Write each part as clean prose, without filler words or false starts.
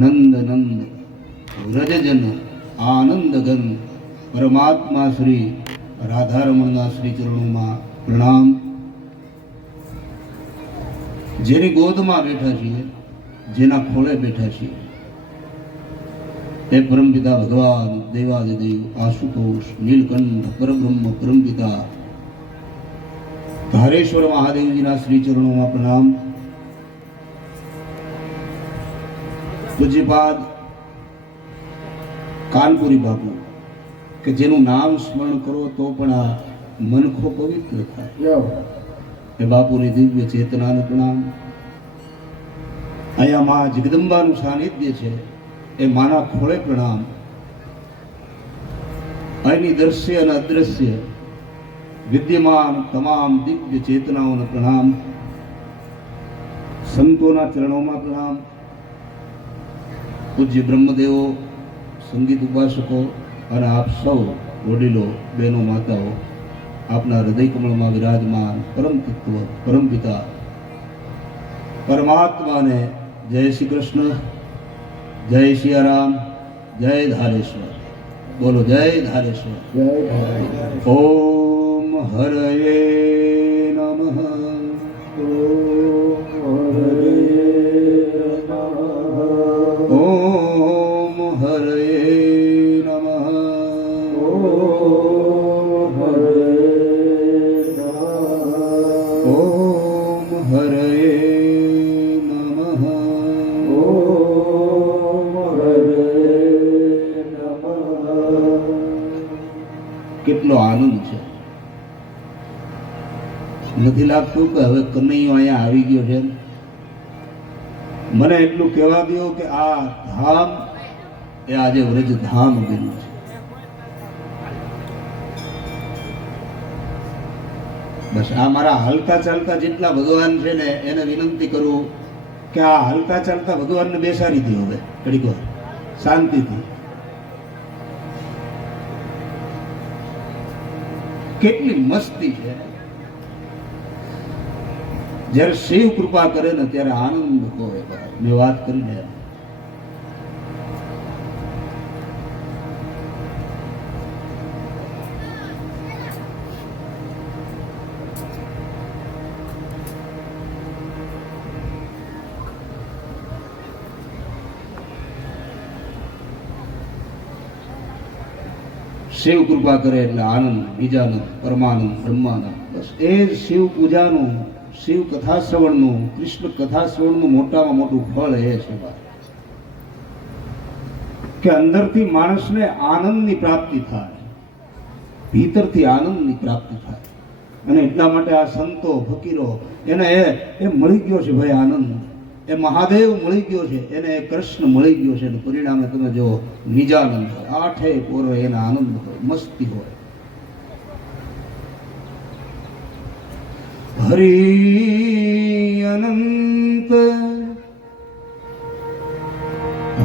નંદ નંદ વ્રજજન આનંદ ઘન પરમાત્મા શ્રી રાધારમણના શ્રી ચરણોમાં પ્રણામ. જેની ગોદમાં બેઠા છીએ, જેના ખોળે બેઠા છીએ, એ પરમપિતા ભગવાન દેવાદિદેવ આશુતોષ નીલકંઠ પરબ્રહ્મ પરમપિતા ધારેશ્વર મહાદેવજીના શ્રી ચરણોમાં પ્રણામ. પૂજ્યપાદ કાનપુરી બાપુ કે જેનું નામ સ્મરણ કરો તો પણ આ મનખો પવિત્ર થાય, એ બાપુની દિવ્ય ચેતનાને પ્રણામ. અહીંયા મા જગદંબાનું સાનિધ્ય છે, એ માના ખોળે પ્રણામ. અહીંની દ્રશ્ય અને અદ્રશ્ય વિદ્યમાન તમામ દિવ્ય ચેતનાઓને પ્રણામ. સંતોના ચરણોમાં પ્રણામ. પૂજ્ય બ્રહ્મદેવો, સંગીત ઉપાસકો અને આપ સૌ વડીલો, બહેનો, માતાઓ, આપના હૃદય કમળમાં વિરાજમાન પરમ તત્વ પરમપિતા પરમાત્માને જય શ્રી કૃષ્ણ, જય સિયારામ, જય ધારેશ્વર. બોલો જય ધારેશ્વર. ઓમ હરયે નમઃ. ઓમ હરયે નમઃ. ઓમ હરયે નમઃ. કેટલો આનંદ છે! નથી લાગતું કે હવે કનૈયો અહીંયા આવી ગયો છે? મને એટલું કહેવા દો કે આ ધામ એ આજે વ્રજ ધામ બન્યું છે. બસ આ મારા હાલતા ચાલતા જેટલા ભગવાન છે ને એને વિનંતી કરું કે આ હાલતા ચાલતા ભગવાનને બેસાડી દો હવે ઘડીક વાર શાંતિથી. કેટલી મસ્તી છે! જ્યારે શિવ કૃપા કરે ને ત્યારે આનંદ હોય. મેં વાત કરીને શિવ કૃપા કરે એટલે આનંદ, બીજાનંદ, પરમાનંદ, બ્રહ્માનંદ. બસ એ જ શિવ પૂજાનું, શિવ કથા શ્રવણનું, કૃષ્ણ કથા શ્રવણનું મોટામાં મોટું ફળ એ છે કે અંદરથી માણસને આનંદની પ્રાપ્તિ થાય, ભીતરથી આનંદની પ્રાપ્તિ થાય. અને એટલા માટે આ સંતો ફકીરો એને એ મળી ગયો છે ભાઈ આનંદ, એ મહાદેવ મળી ગયો છે, એને કૃષ્ણ મળી ગયો છે. અને પરિણામે તમે જો નિજાનંદ હોય, આઠે પોરો એના આનંદ હોય, મસ્તી હોય. હરિ અનંત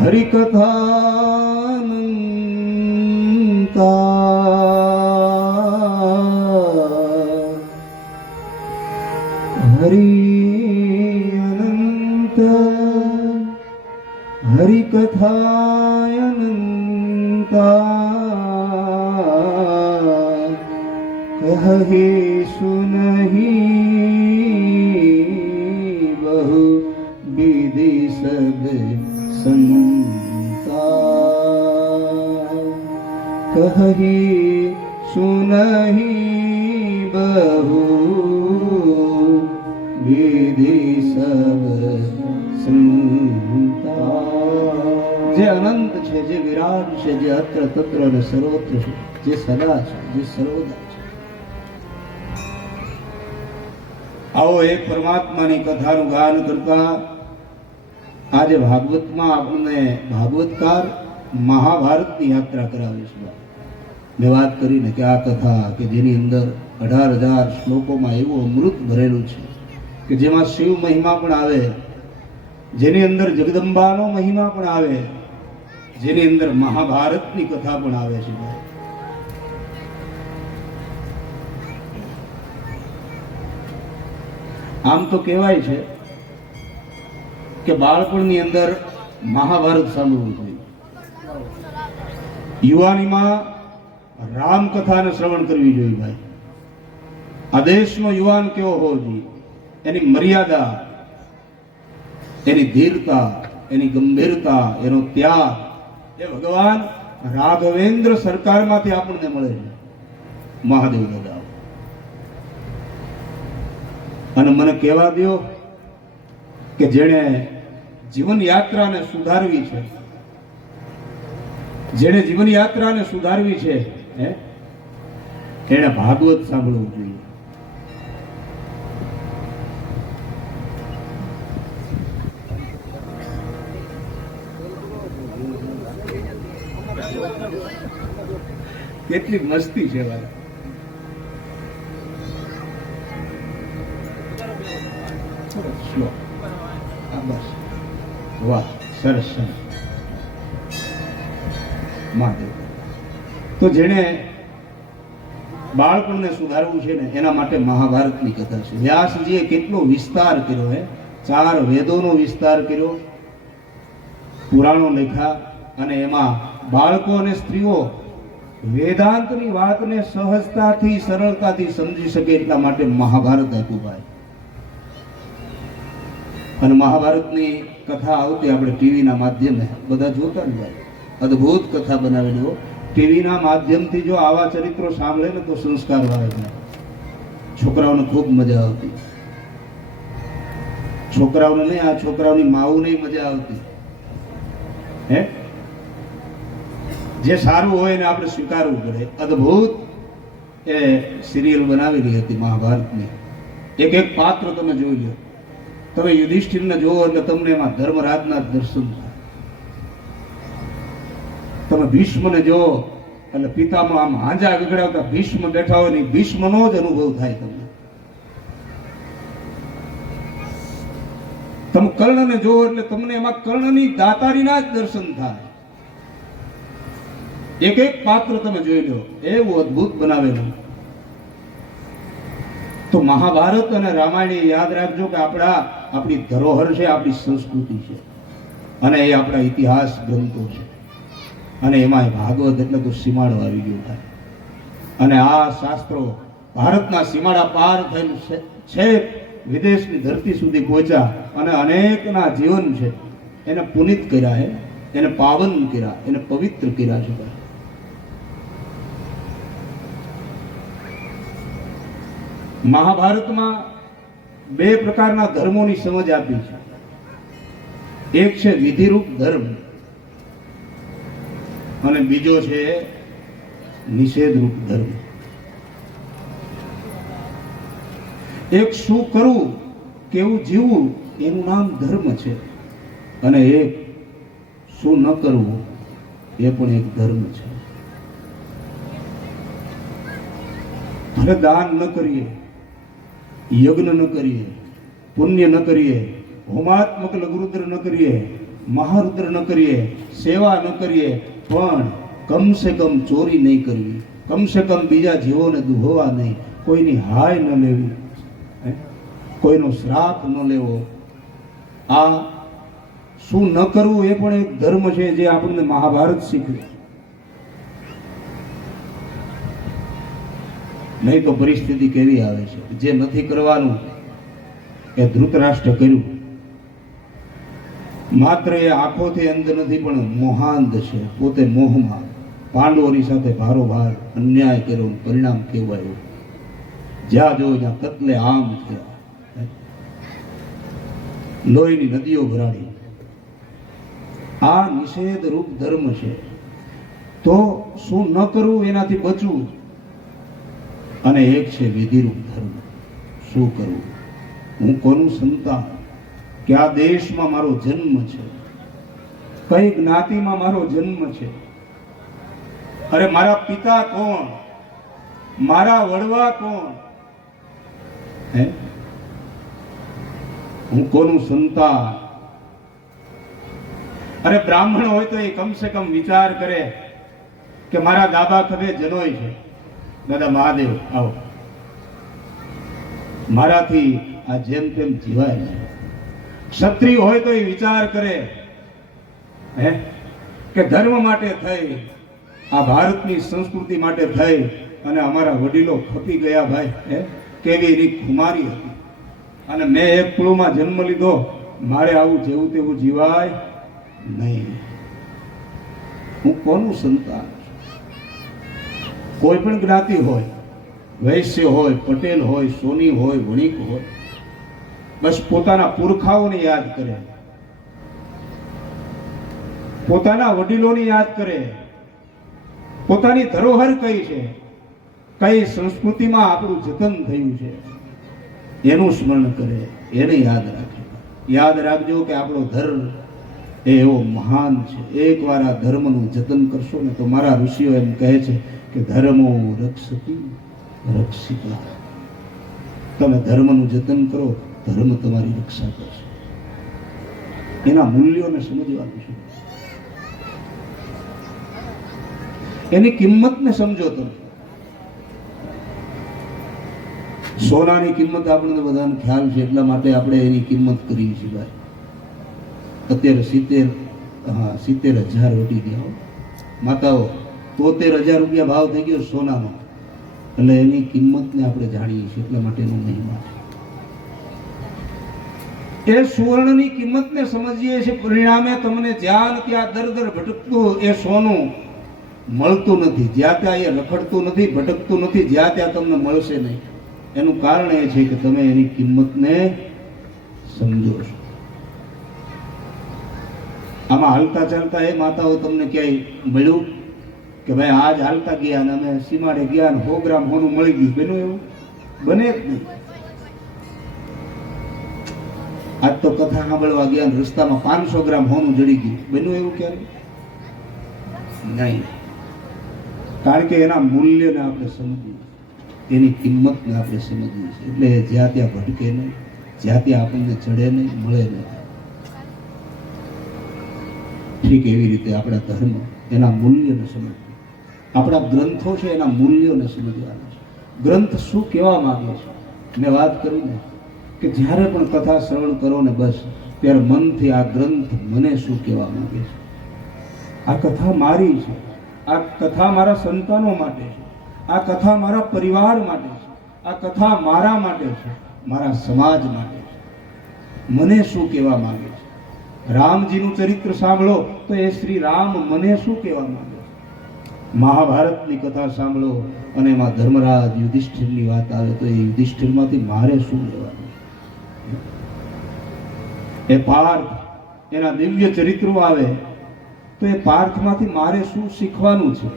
હરિકથાનંતા, હરિ અનંત હરિકથાયનંતા, કહી સુનહી બહુ વિધિ સબ સંતા, કહી સુનહી બહુ વિધિ સબ સંતા. જે અનંત છે, જે વિરાટ છે, જે અત્ર તત્ર અને સર્વત્ર છે, જે સદા છે, જે સર્વદા છે. આવો એક પરમાત્માની કથાનું ગાન કરતા આજે ભાગવતમાં આપણને ભાગવતકાર મહાભારતની યાત્રા કરાવે છે. મેં વાત કરીને કે આ કથા કે જેની અંદર 18,000 શ્લોકોમાં એવું અમૃત ભરેલું છે કે જેમાં શિવ મહિમા પણ આવે, જેની અંદર જગદંબાનો મહિમા પણ આવે, જેની અંદર મહાભારતની કથા પણ આવે છે. આમ તો કહેવાય છે કે બાળપણની અંદર મહાભારત સાંભળવું જોઈએ. યુવાનીમાં રામકથાને શ્રવણ કરવી જોઈએ ભાઈ. આ દેશનો યુવાન કેવો હોવો જોઈએ, એની મર્યાદા, એની ધીરતા, એની ગંભીરતા, એનો ત્યાગ એ ભગવાન રાઘવેન્દ્ર સરકારમાંથી આપણને મળે છે. મહાદેવ દાદા. અને મને કહેવા દો કે જેણે જીવન યાત્રાને સુધારવી છે, જેણે જીવન યાત્રાને સુધારવી છે, એને ભાગવત સાંભળવું જોઈએ. કેટલી મસ્તી છે ભાઈ. વાહ, સરસ. મહાદેવ તો જેણે બાળપણને સુધારવું છે ને એના માટે મહાભારતની કથા છે. વ્યાસજીએ કેટલો વિસ્તાર કર્યો હે, 4 વેદોનો વિસ્તાર કર્યો, પુરાણો લખ્યા, અને એમાં બાળકો અને સ્ત્રીઓ વેદાંતની વાતને સહજતાથી સરળતાથી સમજી શકે એટલા માટે મહાભારત આપ્યું ભાઈ. અને મહાભારતની કથા આવતી આપણે ટીવીના માધ્યમે બધા જોતા ને ભાઈ. અદ્ભુત કથા બનાવેલી હો. ટીવીના માધ્યમથી જો આવા ચરિત્રો સાંભળે ને તો સંસ્કાર આવે છે. છોકરાઓને ખૂબ મજા આવતી. છોકરાઓને નહીં, આ છોકરાઓની માઓને મજા આવતી. હે, જે સારું હોય ને આપણે સ્વીકારવું પડે. અદ્ભુત એ સિરિયલ બનાવેલી હતી મહાભારતની. એક એક પાત્ર તમે જોઈ લો. તમે યુધિષ્ઠિરને જોવો એટલે તમને એમાં ધર્મરાજના દર્શન થાય. તમે ભીષ્મને જોવો એટલે પિતામાં આમ હાંજા ગગડાવતા ભીષ્મ બેઠા હોય ને ભીષ્મનો જ અનુભવ થાય તમને. તમે કર્ણને જોવો એટલે તમને એમાં કર્ણની દાતારીના જ દર્શન થાય. એક એક પાત્ર તમે જોઈ લો, એવું અદ્ભુત બનાવેલું. તો મહાભારત અને રામાયણ યાદ રાખજો કે આપણી ધરોહર છે, આપણી સંસ્કૃતિ છે, અને એ આપણા ઇતિહાસ ગ્રંથો છે. અને એમાં ભાગવત એટલે તો સીમાડો આવી ગયો થાય. અને આ શાસ્ત્રો ભારતના સીમાડા પાર થઈને છે વિદેશની ધરતી સુધી પહોંચ્યા, અને અનેકના જીવન છે એને પુનિત કર્યા છે, એને પાવન કર્યા, એને પવિત્ર કર્યા છે. મહાભારતમાં 2 પ્રકારના ધર્મોની સમજ આપી છે. એક છે વિધિરૂપ ધર્મ અને બીજો છે નિષેધરૂપ ધર્મ. એક શું કરવું, કેવું જીવવું એનું નામ ધર્મ છે, અને એક શું ન કરવું એ પણ એક ધર્મ છે. ભલે દાન ન કરીએ, યજ્ઞ ન કરીએ, પુણ્ય ન કરીએ, હોમાત્મક લઘુરુદ્ર ન કરીએ, મહારુદ્ર ન કરીએ, સેવા ન કરીએ, પણ કમસે કમ ચોરી નહીં કરવી, કમસે કમ બીજા જીવોને દુભવા નહીં, કોઈની હાય ન લેવી, કોઈનો શ્રાપ ન લેવો. આ શું ન કરવું એ પણ એક ધર્મ છે જે આપણને મહાભારત શીખવે. નહીં તો પરિસ્થિતિ કેવી આવે છે. જે નથી કરવાનું એ ધૃતરાષ્ટ્ર કર્યું. માત્ર એ આંખોથી અંધ નથી પણ મોહાંધ છે. પોતે મોહમાં પાંડવોની સાથે ભારોભાર અન્યાય કર્યો, પરિણામ કેવું આવ્યું. જ્યાં જો જ્યાં કતલે આમ થયા, લોહીની નદીઓ ભરાડી. આ નિષેધ રૂપ ધર્મ છે. તો શું ન કરવું એનાથી બચવું. અને એક છે વિધિરૂપ ધર્મ. શું કરવું, હું કોનું સંતાન, કયા દેશમાં મારો જન્મ છે, કઈ જ્ઞાતિમાં મારો જન્મ છે, અરે મારા પિતા કોણ, મારા વડવા કોણ, હે, હું કોનું સંતાન. અરે બ્રાહ્મણ હોય તો એ કમસે કમ વિચાર કરે કે મારા દાદા ખભે જનોય છે, દાદા મહાદેવ આવો, મારાથી આ જેમ તેમ જીવાય નહીં. ક્ષત્રિય હોય તો એ વિચાર કરે હે કે ધર્મ માટે થઈ, આ ભારતની સંસ્કૃતિ માટે થઈ અને અમારા વડીલો ખપી ગયા ભાઈ. હે કેવી એની ખુમારી હતી. અને મેં એક કુળમાં જન્મ લીધો, મારે આવું જેવું તેવું જીવાય નહીં. હું કોનું સંતાન? કોઈ પણ જ્ઞાતિ હોય, વૈશ્ય હોય, પટેલ હોય, સોની હોય, વણિક હોય, બસ પોતાના પુરખાઓને યાદ કરે, પોતાના વડીલોને યાદ કરે, પોતાની ધરોહર કઈ છે, કઈ સંસ્કૃતિમાં આપણું જતન થયું છે એનું સ્મરણ કરે, એને યાદ રાખે. યાદ રાખજો કે આપણો ધર્મ એ એવો મહાન છે. એકવાર આ ધર્મનું જતન કરશો ને તો મારા ઋષિઓ એમ કહે છે કે ધર્મો રક્ષતી રક્ષિતા. તમે ધર્મનું જતન કરો, ધર્મ તમારી રક્ષા કરશે. એના મૂલ્યોને સમજવાનું છે, એની કિંમતને સમજો. તમે સોનાની કિંમત આપણને બધાને ખ્યાલ છે, એટલા માટે આપણે એની કિંમત કરીએ છીએ ભાઈ. અત્યારે 70,000 વટી ગયા માતાઓ, 73,000 રૂપિયા ભાવ થઈ ગયો સોનાનો. એટલે એની કિંમતને આપણે જાણીએ છીએ, એટલા માટે એનો મહિમા છે. એ સુવર્ણની કિંમતને સમજીએ છીએ, પરિણામે તમને જ્યાં ત્યાં દર દર ભટકતું એ સોનું મળતું નથી, જ્યાં ત્યાં એ રખડતું નથી, ભટકતું નથી, જ્યાં ત્યાં તમને મળશે નહીં. એનું કારણ એ છે કે તમે એની કિંમતને સમજો છો. આમાં હાલતા ચાલતા એ માતાઓ તમને ક્યાંય મળ્યું કે ભાઈ આજ હાલતા ગયા અને અમે સીમાડે ગયા ને 100 ગ્રામ હોનું મળી ગયું? બન્યું એવું? બને જ નહીં. આજ તો કથા સાંભળવા ગયા રસ્તામાં 500 ગ્રામ હોનું જડી ગયું? બન્યું એવું ક્યારે? નહીં. કારણ કે એના મૂલ્યને આપણે સમજીએ, એની કિંમતને આપણે સમજીએ છીએ. એટલે જ્યાં ત્યાં ભટકે નહીં, જ્યાં ત્યાં આપણને ચડે નહીં, મળે નહીં. ઠીક એવી રીતે આપણા ધર્મ એના મૂલ્યને સમજવું, આપણા ગ્રંથો છે એના મૂલ્યોને સમજવાના છે. ગ્રંથ શું કહેવા માંગે છે? મેં વાત કરી ને કે જ્યારે પણ કથા શ્રવણ કરો ને બસ ત્યારે મનથી આ ગ્રંથ મને શું કહેવા માંગે છે. આ કથા મારી છે, આ કથા મારા સંતાનો માટે છે, આ કથા મારા પરિવાર માટે છે, આ કથા મારા માટે છે, મારા સમાજ માટે છે. મને શું કહેવા માંગે છે? રામજીનું ચરિત્ર સાંભળો તો એ શ્રી રામ મને શું કહેવા માંગે છે. મહાભારતની કથા સાંભળો અને એમાં ધર્મરાજ યુધિષ્ઠિરની વાત આવે તો એ યુધિષ્ઠિરમાંથી મારે શું લેવાનું? એ પાર્થ એના દિવ્ય ચરિત્રો આવે તો એ પાર્થમાંથી મારે શું શીખવાનું છે?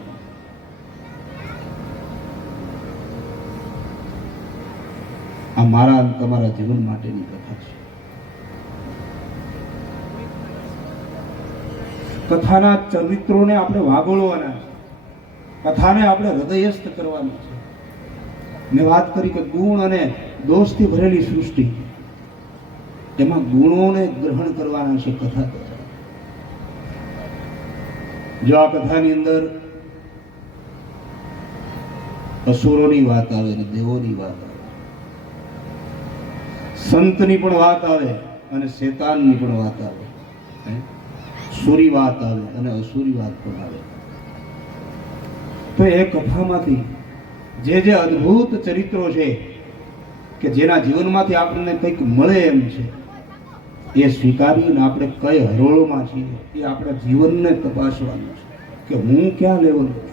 આ મારા અને તમારા જીવન માટેની કથા છે. કથાના ચરિત્રોને આપણે વાગોળવાના છે, કથાને આપણે હૃદયસ્થ કરવાની છે. મેં વાત કરી કે ગુણ અને દોષથી ભરેલી સૃષ્ટિ, એમાં ગુણોને ગ્રહણ કરવાના છે કથા. જો આ કથાની અંદર અસુરોની વાત આવે અને દેવોની વાત આવે, સંતની પણ વાત આવે અને શેતાનની પણ વાત આવે, સુરી વાત આવે અને અસુરી વાત પણ આવે, તો એ કથામાંથી જે અદ્ભુત ચરિત્રો છે કે જેના જીવનમાંથી આપણને કંઈક મળે એમ છે, એ સ્વીકારીને આપણે કઈ હરોળમાં છીએ એ આપણા જીવનને તપાસવાનું છે કે હું ક્યાં લેવલનો છું.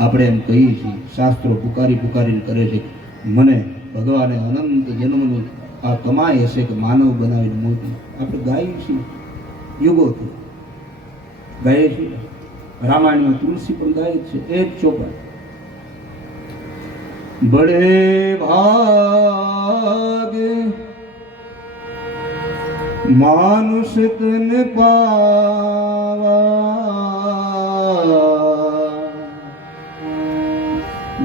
આપણે એમ કહીએ છીએ, શાસ્ત્રો પુકારીને કરે છે મને ભગવાને અનંત જન્મની આ કમાઈ હશે કે માનવ બનાવીને મોટી. આપણે ગાઈએ છીએ, યુગોથી ગાઈએ છીએ. રામાયણમાં તુલસી પણ ગાય છે, એ જ ચોપાઈ. બડે ભાગ માનુષ તન પાવા,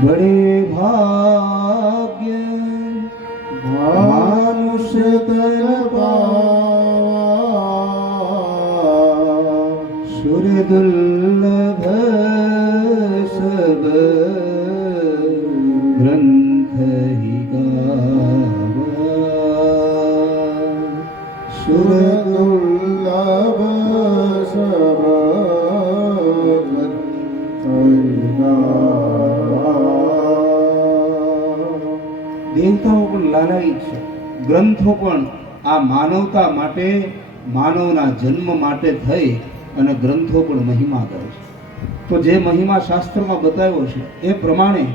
બડે ભાગ્ય માનુષ તન પાવા, સુર દુર્લભ સબ ગ્રંથ હિ ગાવા, સુરદુર્લભ દેવતાઓ પણ લાલાયિત છે, ગ્રંથો પણ આ માનવતા માટે, માનવના જન્મ માટે થઈ અને ગ્રંથો પણ મહિમા કરે છે. તો જે મહિમા શાસ્ત્રમાં બતાવ્યો છે એ પ્રમાણે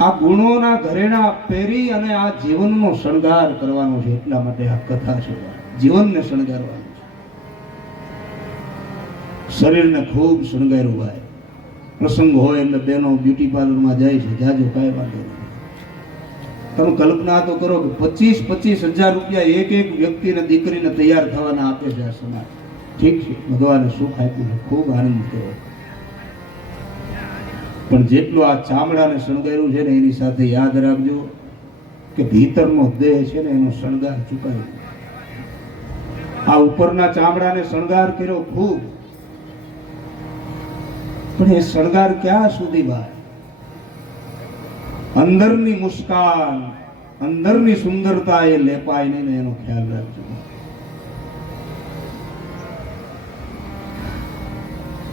આ ગુણોના ઘરેણા પહેરી અને આ જીવનનો શણગાર કરવાનો છે. એટલા માટે આ કથા છે, જીવનને શણગારવાનું છે. શરીરને ખૂબ શણગાર્યું હોય, પ્રસંગ હોય એટલે બહેનો બ્યુટી પાર્લરમાં જાય છે, જાજો કાંઈ વાંધો નહીં. તમે કલ્પના તો કરો કે 25,000 રૂપિયા એક એક વ્યક્તિને, દીકરીને તૈયાર થવાના આપે છે આ સમાજ. ઠીક છે, ભગવાને સુખ આપ્યું છે, ખૂબ આનંદ થયો. પણ જેટલું આ ચામડાને શણગાર્યું છે ને એની સાથે યાદ રાખજો કે ભીતરનો દેહ છે ને એનો શણગાર ચૂકાયો. આ ઉપરના ચામડાને શણગાર કર્યો ખૂબ, પણ એ શણગાર ક્યાં સુધી બાદ? અંદરની મુસ્કાન, અંદરની સુંદરતા એ લેપાય નહીં ને એનો ખ્યાલ રાખજો.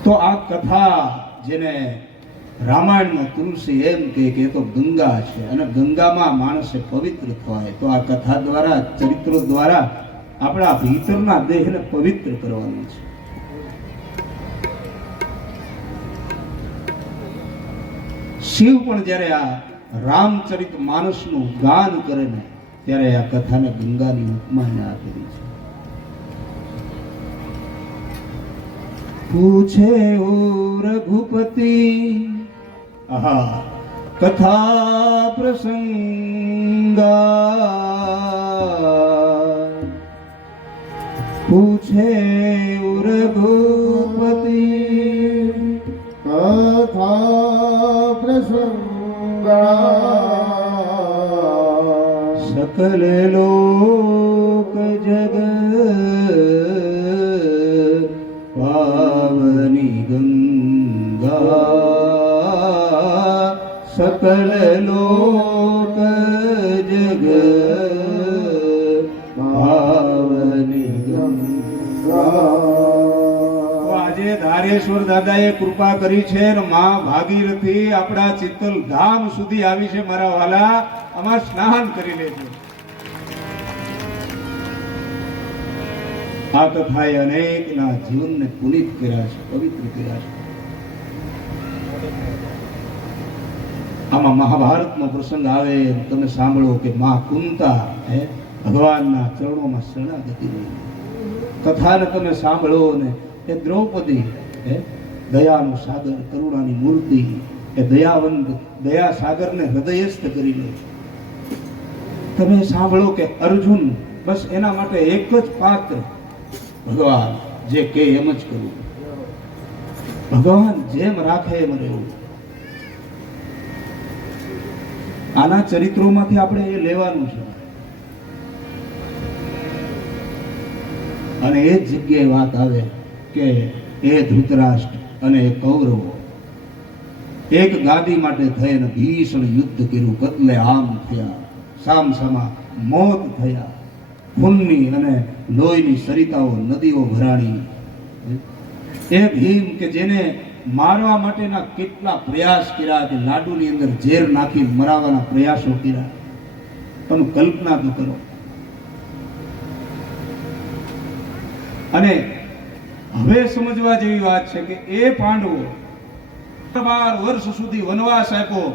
તો આ કથા જેને રામાયણમાં તુલસી એમ કે એ તો ગંગા છે અને ગંગામાં માણસે પવિત્ર થવાય. તો આ કથા દ્વારા, ચરિત્રો દ્વારા આપણા ભીતરના દેહને પવિત્ર કરવાનું છે. શિવ પણ જ્યારે આ રામચરિત માનસનું ગાન કરે ને ત્યારે આ કથાને ગંગાની ઉપમાને આપેલી છે. પૂછે ઓ રઘુપતિ આહા કથા પ્રસંગા, પૂછે ઓ રઘુપતિ કથા પ્રસંગા, સકલ લોક જગ પાવની ગંગા, સકલ લોક જગ પાવની ગંગા. આજે ધારેશ્વર દાદાએ કૃપા કરી છે અને માં ભાગીરથી આપણા ચિત્તલ ધામ સુધી આવી છે. મારા વાલા, આમાં સ્નાન કરી લેજો. આ કથાએ અનેકના જીવનને પુનિત કર્યા છે, પવિત્ર કર્યા છે. આમાં મહાભારતનો પ્રસંગ આવે તમે સાંભળો કે માં કુંતા ભગવાનના ચરણોમાં શરણાગતિ રહી. કથાને તમે સાંભળો ને એ દ્રૌપદી દયાનો સાગર, કરુણાની મૂર્તિ, એ દયાવંત દયા સાગરને હૃદયસ્થ કરી લે. તમે સાંભળો કે અર્જુન બસ એના માટે એક જ પાત્ર, ભગવાન જે કે એમ જ કરવું, ભગવાન જેમ રાખે એમ રહેવું. આના ચરિત્રોમાંથી આપણે એ લેવાનું છે. અને એ જ જગ્યાએ વાત આવે કે એ ધૃતરાષ્ટ્ર અને એ કૌરવો એક ગાદી માટે થઈને ભીષણ યુદ્ધ કર્યું, કતલે આમ થયા, સામસામા મોત થયા, ખૂનની અને લોહીની સરિતાઓ, નદીઓ ભરાણી. એ ભીમ કે જેને મારવા માટેના કેટલા પ્રયાસ કર્યા, કે લાડુની અંદર ઝેર નાખી મરાવવાના પ્રયાસો કર્યા. તમે કલ્પના તો કરો. અને હવે સમજવા જેવી વાત છે કે એ પાંડવો 12 વર્ષ સુધી વનવાસ આપ્યો,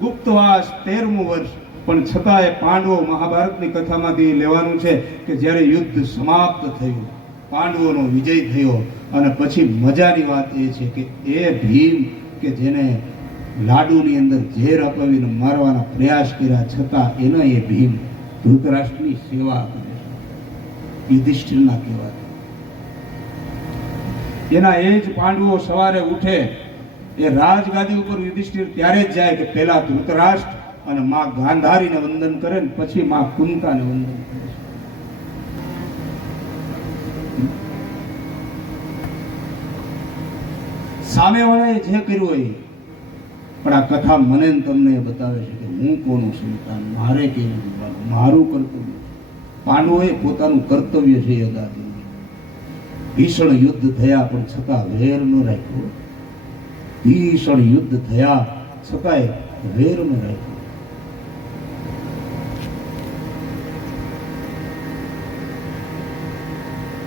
ગુપ્તવાસ 13મું વર્ષ, પણ છતાં એ પાંડવો, મહાભારતની કથામાંથી લેવાનું છે કે જ્યારે યુદ્ધ સમાપ્ત થયું, પાંડવોનો વિજય થયો, અને પછી મજાની વાત એ છે કે એ ભીમ કે જેને લાડુની અંદર ઝેર અપાવીને મારવાના પ્રયાસ કર્યા, છતાં એના એ ભીમ ધૃતરાષ્ટ્રની સેવા કરે છે, યુધિષ્ઠિરના કહેવાય. એના એ જ પાંડવો સવારે ઉઠે, એ રાજગાદી ઉપર યુધિષ્ઠિર ત્યારે જ જાય કે પહેલા ધૃતરાષ્ટ્ર અને માં ગાંધારીને વંદન કરે ને પછી માં કુંતાને વંદન કરે. સામેવાળાએ જે કર્યું હોય પણ આ કથા મને ને તમને બતાવે છે કે હું કોનું સંતાન, મારે કેવું જીવવાનું, મારું કર્તવ્ય. પાંડવોએ પોતાનું કર્તવ્ય છે એ અદા કર્યું. ભીષણ યુદ્ધ થયા પણ છતાં વેર ન રાખ્યો. ભીષણ યુદ્ધ થયા છતાંય વેર ન રાખ્યો.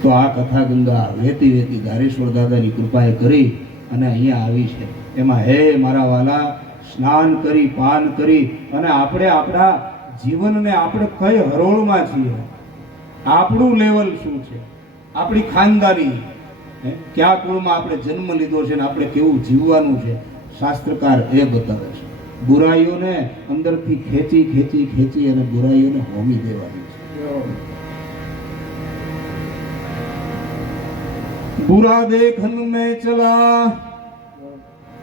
તો આ કથા ગંગા વહેતી વહેતી ધારેશ્વર દાદાની કૃપાએ કરી અને અહીંયા આવી છે. એમાં હે મારા વાલા, સ્નાન કરી પાન કરી અને આપણે આપણા જીવનને આપણે કઈ હરોળમાં છીએ, આપણું લેવલ શું છે, આપણી ખાનદાની કયા કુળમાં આપણે જન્મ લીધો છે ને આપણે કેવું જીવવાનું છે, શાસ્ત્રકાર એ બતાવે છે. બુરાઈઓને અંદરથી ખેંચી ખેંચી ખેંચી અને બુરાઈઓને હોમી દેવાની છે. बुरा देखन में चला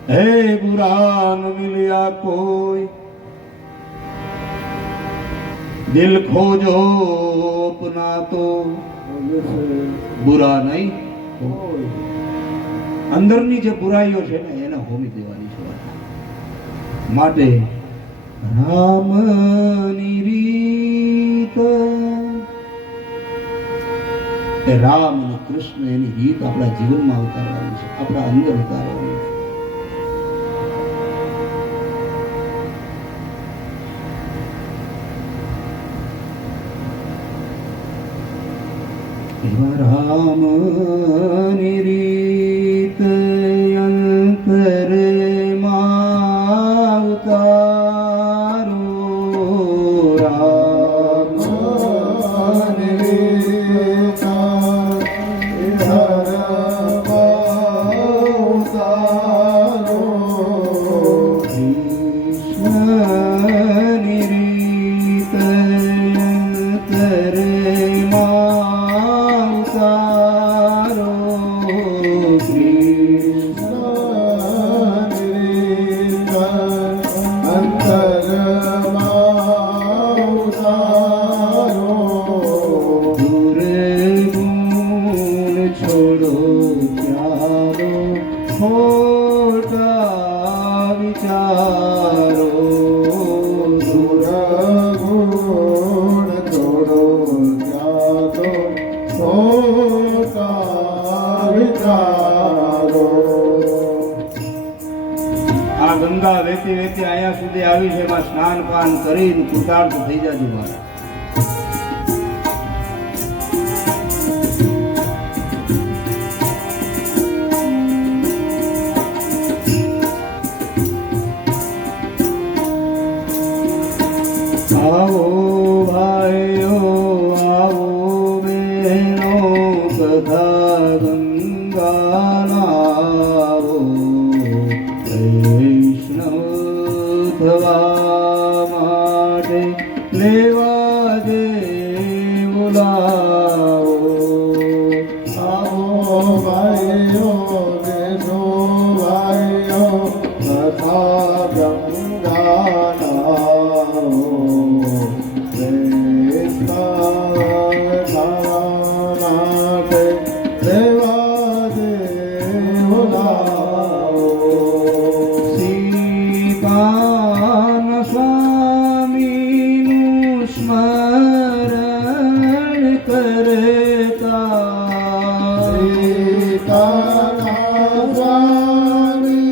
है बुरा न मिलिया कोई, दिल खोजो अपना तो बुरा नहीं. અંદરની જે બુરાઈઓ છે ને એને હોમી દેવાની છે. માટે રામની રીત, એ રામ અને કૃષ્ણ એની રીત આપણા જીવનમાં ઉતારવાની છે, આપણા અંદર ઉતારવાની છે. રામની રીત અંતરમાં ઉતારો, ખોટા વિચારો, દુર્ગુણ છોડો ત્યાગો, ખોટા વિચારો. આ ગંગા વેતી વેતી અહીંયા સુધી આવી છે. એમાં સ્નાન પાન કરીને કૃતાર્થ થઈ જાજો મારા. આવો ભાઈઓ આવો બહેનો, કથા ગંગાના આવો, વૈષ્ણવ થવા માટે લેવા દે બોલાવો. આવો ભાઈઓ બહેનો, ભાઈઓ તથા ગંગાના સ્વામીનું સ્મરણ કરતા, સ્વામીનું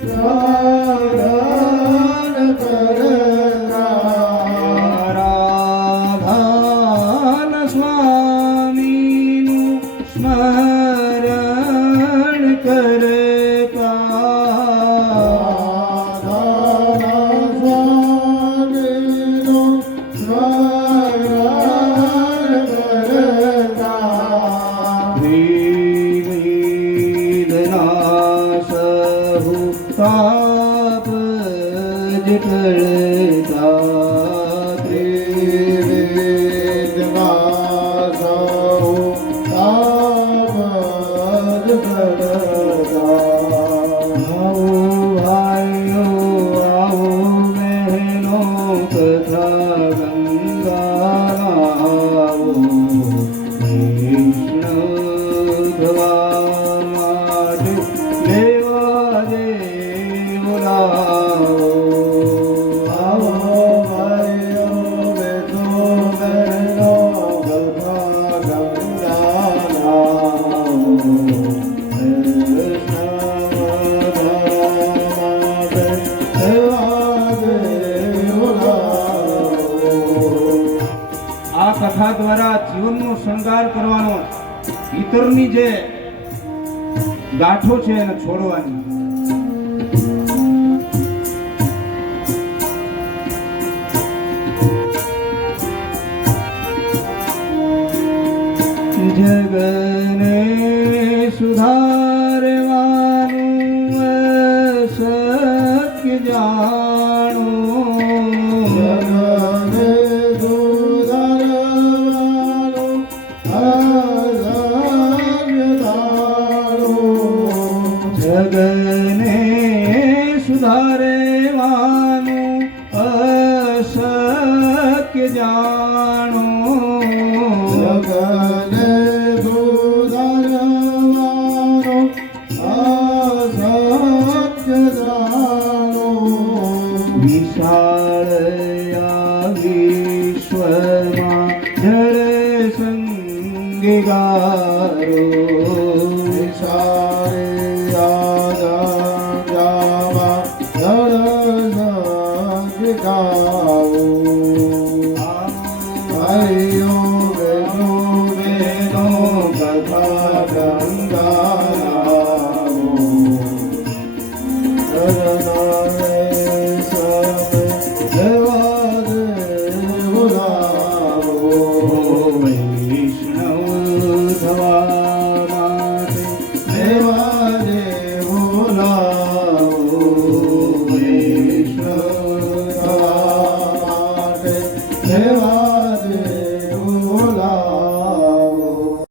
સ્મરણ કરતા, રાધાન સ્વામીનું સ્મરણ કરતા, તાપ જટળતા, ત્રિવેદના સૌ તાપ જટળતા. આવો ભાઈઓ આવો બહેનો, કથા ગંગા આવો, વૈષ્ણવ થવા માટે લેવા દે બોલાવો. ગાથા દ્વારા જીવનનો શણગાર કરવાનો, ઈતરની જે ગાંઠો છે એને છોડવાની. જગને સુધારવાનું અશક્ય જાણું, જગને સુધારવાનું અશક્ય જાણું, જગને સુધારવાનું અશક્ય જાણું, જગને સુધારવાનું અશક્ય જાણું, વિશાળ આ વિશ્વમાં જળ સંગીગારો, વિશાળિયા જાવા જળ સંગીગાઓ, હરિ